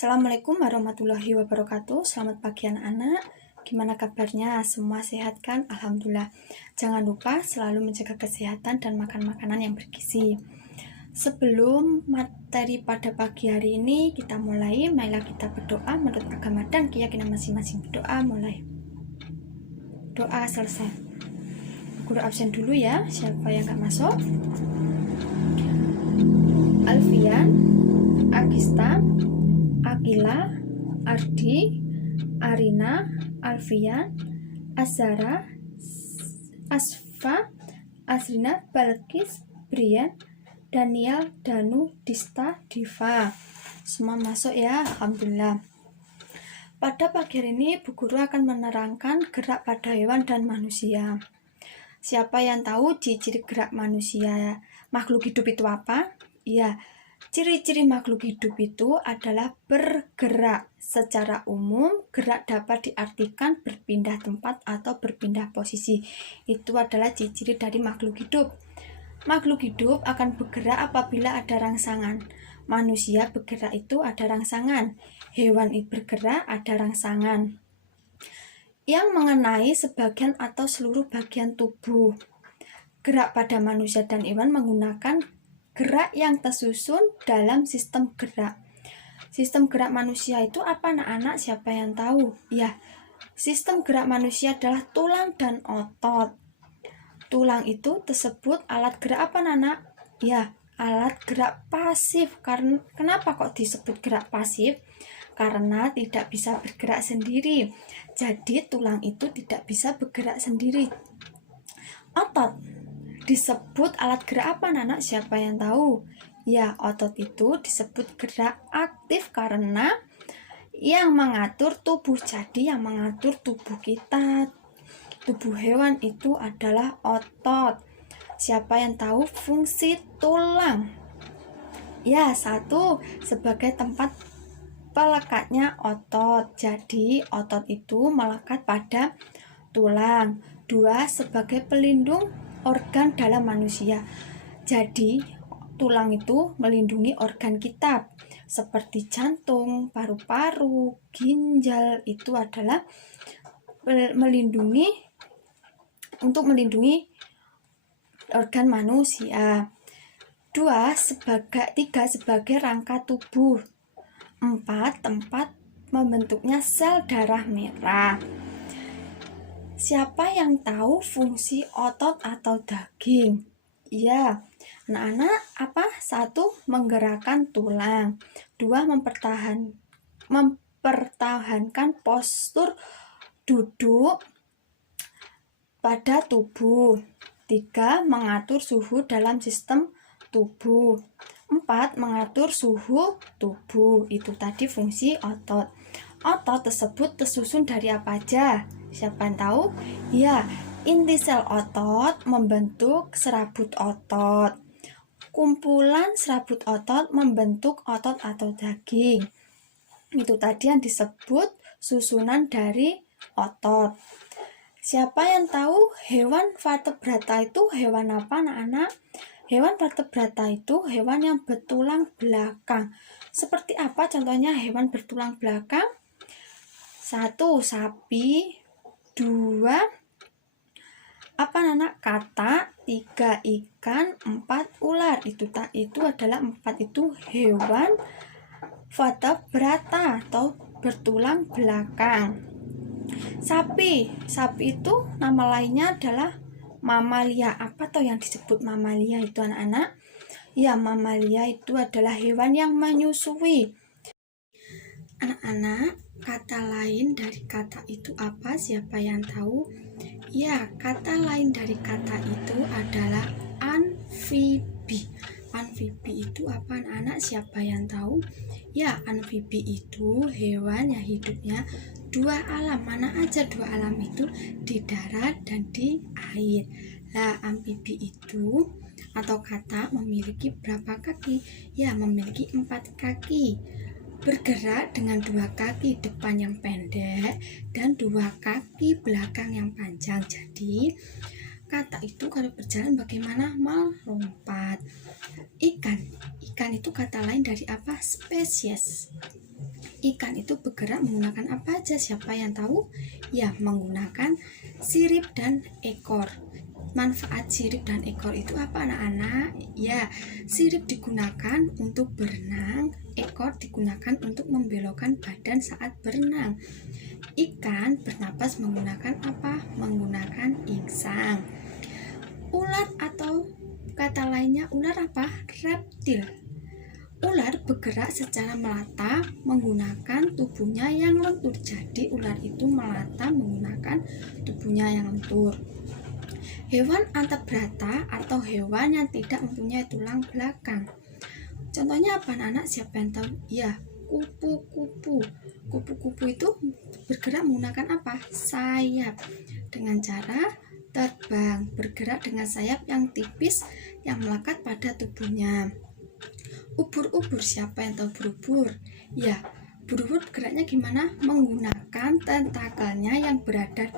Assalamualaikum warahmatullahi wabarakatuh. Selamat pagi anak-anak. Gimana kabarnya? Semua sehat kan? Alhamdulillah. Jangan lupa selalu menjaga kesehatan dan makan makanan yang bergizi. Sebelum materi pada pagi hari ini kita mulai, marilah kita berdoa menurut agama dan keyakinan masing-masing. Berdoa mulai. Doa selesai. Guru absen dulu ya. Siapa yang gak masuk? Alfian, Agista, Akila, Ardi, Arina, Alfian, Azara, Asfa, Asrina, Balkis, Brian, Daniel, Danu, Dista, Diva. Semua masuk ya, alhamdulillah. Pada pagi hari ini Bu Guru akan menerangkan gerak pada hewan dan manusia. Siapa yang tahu ciri-ciri gerak manusia, makhluk hidup itu apa? Ya, ciri-ciri makhluk hidup itu adalah bergerak. Secara umum, gerak dapat diartikan berpindah tempat atau berpindah posisi. Itu adalah ciri-ciri dari makhluk hidup. Makhluk hidup akan bergerak apabila ada rangsangan. Manusia bergerak itu ada rangsangan. Hewan itu bergerak ada rangsangan yang mengenai sebagian atau seluruh bagian tubuh. Gerak pada manusia dan hewan menggunakan gerak yang tersusun dalam sistem gerak. Sistem gerak manusia itu apa anak-anak? Siapa yang tahu? Ya, sistem gerak manusia adalah tulang dan otot. Tulang itu tersebut alat gerak apa anak-anak? Ya, alat gerak pasif. Kenapa kok disebut gerak pasif? Karena tidak bisa bergerak sendiri. Jadi tulang itu tidak bisa bergerak sendiri. Otot disebut alat gerak apa anak-anak? Siapa yang tahu? Ya, otot itu disebut gerak aktif karena yang mengatur tubuh. Jadi yang mengatur tubuh kita, tubuh hewan itu adalah otot. Siapa yang tahu fungsi tulang? Ya, satu, sebagai tempat pelekatnya otot. Jadi otot itu melekat pada tulang. Dua, sebagai pelindung organ dalam manusia. Jadi tulang itu melindungi organ kita seperti jantung, paru-paru, ginjal. Itu adalah melindungi organ manusia. Tiga, sebagai rangka tubuh. 4, tempat membentuknya sel darah merah. Siapa yang tahu fungsi otot atau daging? Ya, anak-anak apa? 1, menggerakkan tulang. 2, mempertahankan postur duduk pada tubuh. 3, mengatur suhu dalam sistem tubuh. 4, mengatur suhu tubuh. Itu tadi fungsi otot. Otot tersebut tersusun dari apa aja? Siapa yang tahu? Ya, inti sel otot membentuk serabut otot. Kumpulan serabut otot membentuk otot atau daging. Itu tadi yang disebut susunan dari otot. Siapa yang tahu hewan vertebrata itu hewan apa anak-anak? Hewan vertebrata itu hewan yang bertulang belakang. Seperti apa contohnya hewan bertulang belakang? 1, sapi. 2, apa anak? Katak. 3, ikan. 4, ular. Itu adalah 4 itu hewan vertebrata atau bertulang belakang. Sapi itu nama lainnya adalah mamalia. Apa tuh yang disebut mamalia itu anak-anak? Ya, mamalia itu adalah hewan yang menyusui. Anak-anak, kata lain dari kata itu apa? Siapa yang tahu? Ya, kata lain dari kata itu adalah amfibi. Amfibi itu apa anak-anak? Siapa yang tahu? Ya, amfibi itu hewan yang hidupnya 2 alam. Mana aja 2 alam itu? Di darat dan di air. Nah, amfibi itu atau katak memiliki berapa kaki? Ya, memiliki 4 kaki. Bergerak dengan 2 kaki depan yang pendek dan 2 kaki belakang yang panjang. Jadi katak itu kalau berjalan bagaimana? Melompat. Ikan itu kata lain dari apa? Spesies. Ikan itu bergerak menggunakan apa aja? Siapa yang tahu? Ya, menggunakan sirip dan ekor. Manfaat sirip dan ekor itu apa anak-anak? Ya, sirip digunakan untuk berenang, ekor digunakan untuk membelokkan badan saat berenang. Ikan bernapas menggunakan apa? Menggunakan insang. Ular atau kata lainnya ular apa? Reptil. Ular bergerak secara melata menggunakan tubuhnya yang lentur. Jadi ular itu melata menggunakan tubuhnya yang lentur. Hewan antebrata atau hewan yang tidak mempunyai tulang belakang. Contohnya apa anak-anak? Siapa yang tahu? Ya, kupu-kupu. Kupu-kupu itu bergerak menggunakan apa? Sayap. Dengan cara terbang, bergerak dengan sayap yang tipis yang melekat pada tubuhnya. Ubur-ubur, siapa yang tahu ubur-ubur? Ya, ubur-ubur bergeraknya gimana? Menggunakan tentakelnya yang berada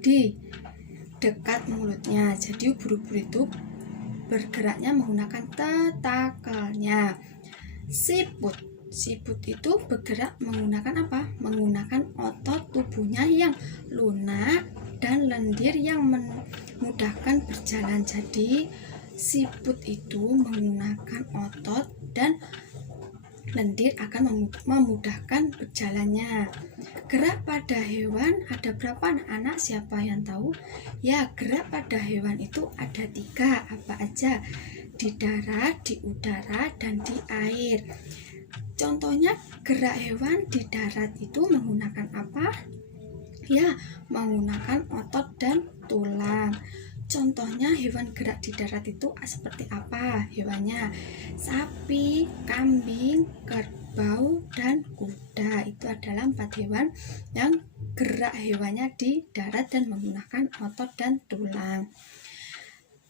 di dekat mulutnya. Jadi ubur-ubur itu bergeraknya menggunakan tentakelnya. Siput itu bergerak menggunakan apa? Menggunakan otot tubuhnya yang lunak dan lendir yang memudahkan berjalan. Jadi siput itu menggunakan otot dan lendir akan memudahkan berjalannya. Gerak pada hewan ada berapa anak-anak? Siapa yang tahu? Ya, gerak pada hewan itu ada 3. Apa aja? Di darat, di udara, dan di air. Contohnya gerak hewan di darat itu menggunakan apa? Ya, menggunakan otot dan tulang. Contohnya hewan gerak di darat itu seperti apa hewannya? Sapi, kambing, kerbau, dan kuda. Itu adalah 4 hewan yang gerak hewannya di darat dan menggunakan otot dan tulang.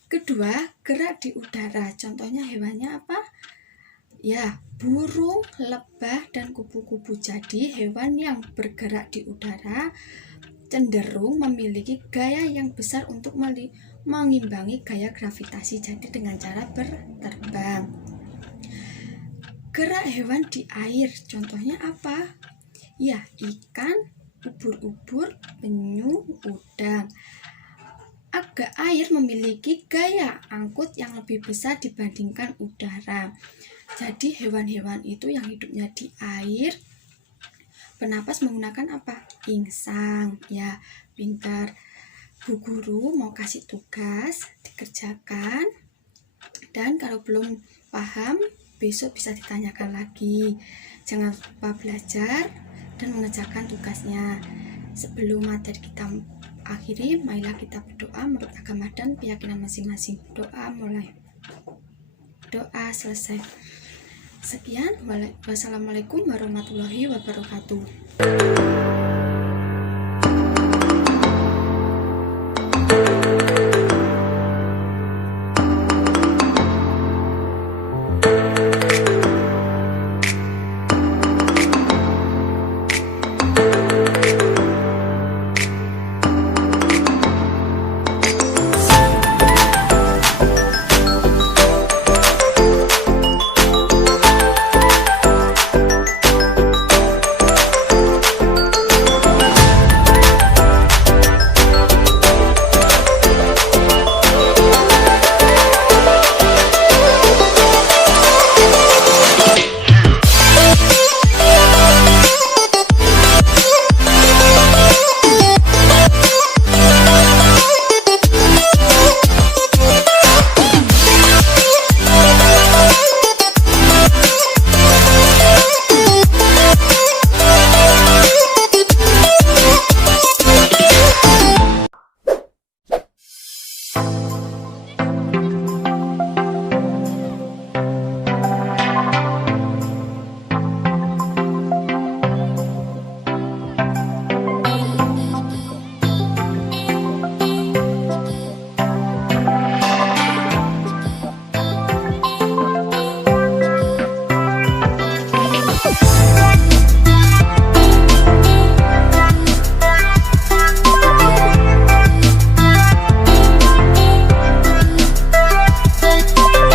Kedua, gerak di udara. Contohnya hewannya apa? Ya, burung, lebah, dan kupu-kupu. Jadi hewan yang bergerak di udara cenderung memiliki gaya yang besar untuk mengimbangi gaya gravitasi, jadi dengan cara berterbang. Gerak hewan di air, contohnya apa? Ya, ikan, ubur-ubur, penyu, udang. Air memiliki gaya angkut yang lebih besar dibandingkan udara. Jadi hewan-hewan itu yang hidupnya di air bernapas menggunakan apa? Insang. Ya, pintar. Bu guru mau kasih tugas dikerjakan, dan kalau belum paham besok bisa ditanyakan lagi. Jangan lupa belajar dan mengerjakan tugasnya. Sebelum materi kita akhiri, marilah kita berdoa menurut agama dan keyakinan masing-masing. Doa mulai. Doa selesai. Sekian, wassalamualaikum warahmatullahi wabarakatuh.